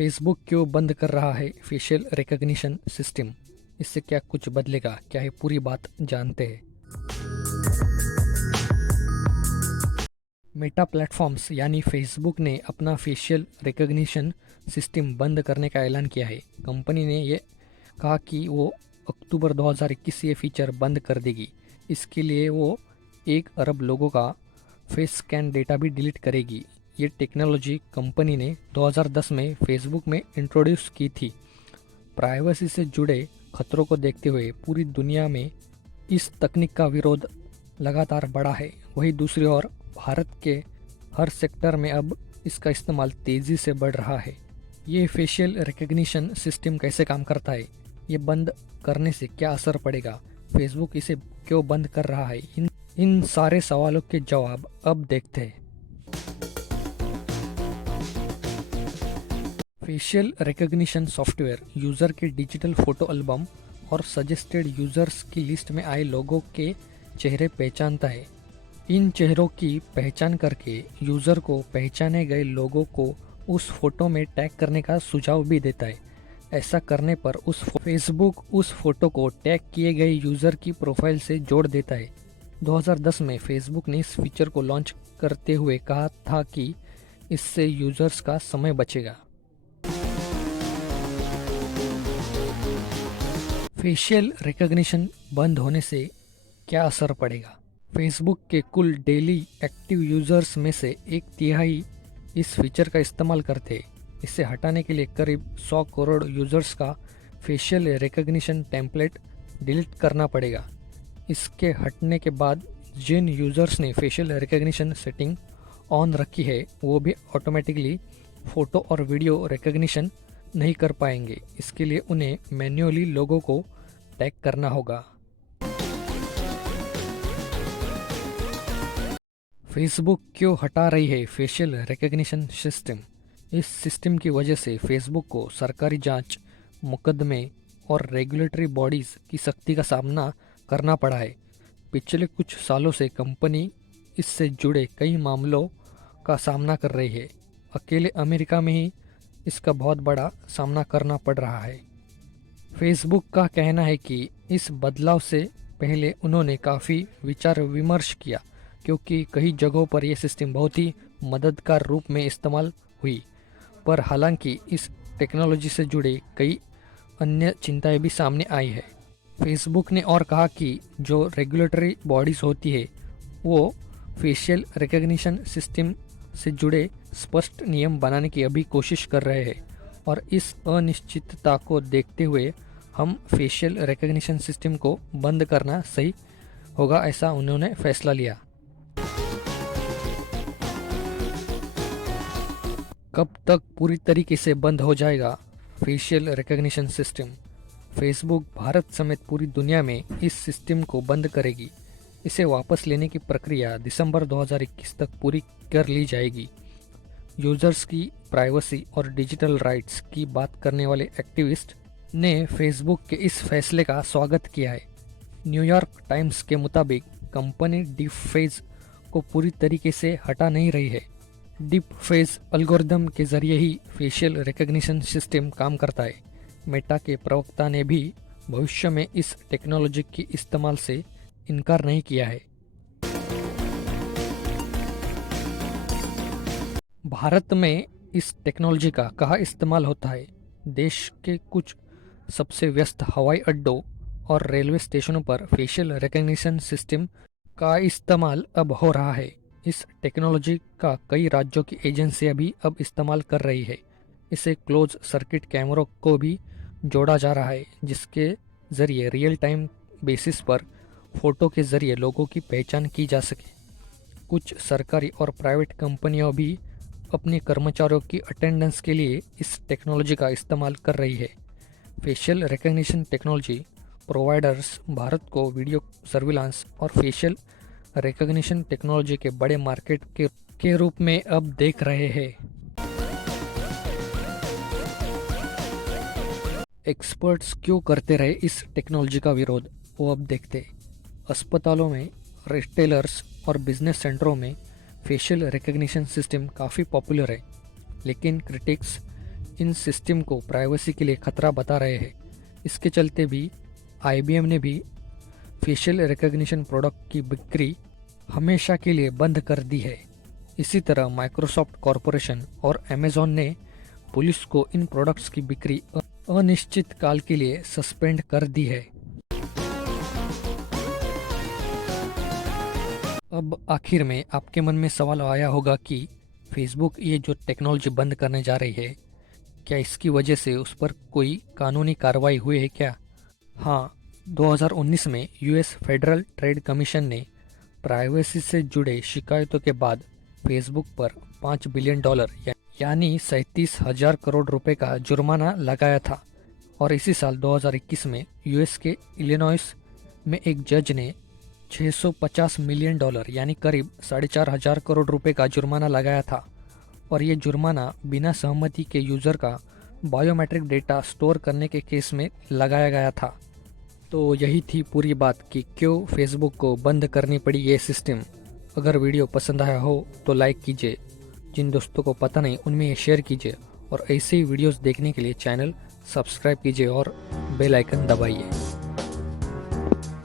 Facebook क्यों बंद कर रहा है फेशियल रिकग्निशन सिस्टम? इससे क्या कुछ बदलेगा? क्या है पूरी बात जानते हैं। मेटा प्लेटफॉर्म्स यानी फेसबुक ने अपना फेशियल रिकग्निशन सिस्टम बंद करने का ऐलान किया है। कंपनी ने ये कहा कि वो अक्टूबर 2021 से ये फीचर बंद कर देगी। इसके लिए वो 1 अरब लोगों का फेस स्कैन डेटा भी डिलीट करेगी। ये टेक्नोलॉजी कंपनी ने 2010 में फेसबुक में इंट्रोड्यूस की थी। प्राइवेसी से जुड़े खतरों को देखते हुए पूरी दुनिया में इस तकनीक का विरोध लगातार बढ़ा है। वहीं दूसरी ओर भारत के हर सेक्टर में अब इसका इस्तेमाल तेज़ी से बढ़ रहा है। ये फेशियल रिकग्निशन सिस्टम कैसे काम करता है? ये बंद करने से क्या असर पड़ेगा? फेसबुक इसे क्यों बंद कर रहा है? इन सारे सवालों के जवाब अब देखते हैं। फेशियल रिकग्निशन सॉफ्टवेयर यूज़र के डिजिटल फोटो एल्बम और सजेस्टेड यूज़र्स की लिस्ट में आए लोगों के चेहरे पहचानता है। इन चेहरों की पहचान करके यूज़र को पहचाने गए लोगों को उस फोटो में टैग करने का सुझाव भी देता है। ऐसा करने पर फेसबुक उस फोटो को टैग किए गए यूज़र की प्रोफाइल से जोड़ देता है। 2010 में फेसबुक ने इस फीचर को लॉन्च करते हुए कहा था कि इससे यूज़र्स का समय बचेगा। फेशियल रिकग्निशन बंद होने से क्या असर पड़ेगा? फेसबुक के कुल डेली एक्टिव यूज़र्स में से 1/3 इस फीचर का इस्तेमाल करते हैं। इसे हटाने के लिए करीब 100 करोड़ यूज़र्स का फेशियल रिकग्निशन टेम्पलेट डिलीट करना पड़ेगा। इसके हटने के बाद जिन यूज़र्स ने फेशियल रिकग्निशन सेटिंग ऑन रखी है वो भी ऑटोमेटिकली फ़ोटो और वीडियो रिकग्निशन नहीं कर पाएंगे। इसके लिए उन्हें मैन्युअली लोगों को टैग करना होगा। फेसबुक क्यों हटा रही है फेशियल रिकग्निशन सिस्टम? इस सिस्टम की वजह से फेसबुक को सरकारी जांच, मुकदमे और रेगुलेटरी बॉडीज़ की सख्ती का सामना करना पड़ा है। पिछले कुछ सालों से कंपनी इससे जुड़े कई मामलों का सामना कर रही है। अकेले अमेरिका में ही इसका बहुत बड़ा सामना करना पड़ रहा है। फेसबुक का कहना है कि इस बदलाव से पहले उन्होंने काफ़ी विचार विमर्श किया, क्योंकि कई जगहों पर यह सिस्टम बहुत ही मददगार रूप में इस्तेमाल हुई। पर हालांकि इस टेक्नोलॉजी से जुड़े कई अन्य चिंताएं भी सामने आई है। फेसबुक ने और कहा कि जो रेगुलेटरी बॉडीज़ होती है वो फेशियल रिकग्निशन सिस्टम से जुड़े स्पष्ट नियम बनाने की अभी कोशिश कर रहे हैं और इस अनिश्चितता को देखते हुए हम फेशियल रिकग्निशन सिस्टम को बंद करना सही होगा, ऐसा उन्होंने फैसला लिया। कब तक पूरी तरीके से बंद हो जाएगा facial recognition system? Facebook Bharat समेत पूरी दुनिया में इस सिस्टम को बंद करेगी। इसे वापस लेने की प्रक्रिया दिसंबर 2021 तक पूरी कर ली जाएगी। यूजर्स की प्राइवेसी और डिजिटल राइट्स की बात करने वाले एक्टिविस्ट ने फेसबुक के इस फैसले का स्वागत किया है। न्यूयॉर्क टाइम्स के मुताबिक कंपनी डीप फेज को पूरी तरीके से हटा नहीं रही है। डीप फेज एल्गोरिदम के जरिए ही फेशियल रिकग्निशन सिस्टम काम करता है। मेटा के प्रवक्ता ने भी भविष्य में इस टेक्नोलॉजी के इस्तेमाल से इनकार नहीं किया है। भारत में इस टेक्नोलॉजी का कहाँ इस्तेमाल होता है? देश के कुछ सबसे व्यस्त हवाई अड्डों और रेलवे स्टेशनों पर फेशियल रिकग्निशन सिस्टम का इस्तेमाल अब हो रहा है। इस टेक्नोलॉजी का कई राज्यों की एजेंसियां भी अब इस्तेमाल कर रही है। इसे क्लोज सर्किट कैमरों को भी जोड़ा जा रहा है, जिसके ज़रिए रियल टाइम बेसिस पर फ़ोटो के ज़रिए लोगों की पहचान की जा सके। कुछ सरकारी और प्राइवेट कंपनियां भी अपने कर्मचारियों की अटेंडेंस के लिए इस टेक्नोलॉजी का इस्तेमाल कर रही है। Facial recognition technology providers Bharat को वीडियो सर्विलांस और फेशियल रिकग्निशन टेक्नोलॉजी के बड़े मार्केट के रूप में अब देख रहे हैं। एक्सपर्ट्स क्यों करते रहे इस टेक्नोलॉजी का विरोध, वो अब देखते। अस्पतालों में, रिटेलर्स और बिजनेस सेंटरों में फेशियल रिकग्निशन सिस्टम काफ़ी पॉपुलर है, लेकिन क्रिटिक्स इन सिस्टम को प्राइवेसी के लिए खतरा बता रहे हैं। इसके चलते भी IBM ने भी फेशियल रिकग्निशन प्रोडक्ट की बिक्री हमेशा के लिए बंद कर दी है। इसी तरह माइक्रोसॉफ्ट कॉरपोरेशन और अमेज़ॉन ने पुलिस को इन प्रोडक्ट्स की बिक्री अनिश्चित काल के लिए सस्पेंड कर दी है। अब आखिर में आपके मन में सवाल आया होगा कि फेसबुक ये जो टेक्नोलॉजी बंद करने जा रही है, क्या इसकी वजह से उस पर कोई कानूनी कार्रवाई हुई है क्या? हाँ, 2019 में US फेडरल ट्रेड कमीशन ने प्राइवेसी से जुड़े शिकायतों के बाद फेसबुक पर $5 बिलियन यानी 37,000 करोड़ रुपए का जुर्माना लगाया था। और इसी साल 2021 में US के इलिनॉइस में एक जज ने $650 मिलियन यानी करीब 4,500 करोड़ रुपए का जुर्माना लगाया था। और ये जुर्माना बिना सहमति के यूज़र का बायोमेट्रिक डेटा स्टोर करने के केस में लगाया गया था। तो यही थी पूरी बात कि क्यों फेसबुक को बंद करनी पड़ी ये सिस्टम। अगर वीडियो पसंद आया हो तो लाइक कीजिए, जिन दोस्तों को पता नहीं उनमें ये शेयर कीजिए, और ऐसे ही वीडियोस देखने के लिए चैनल सब्सक्राइब कीजिए और बेल आइकन दबाइए।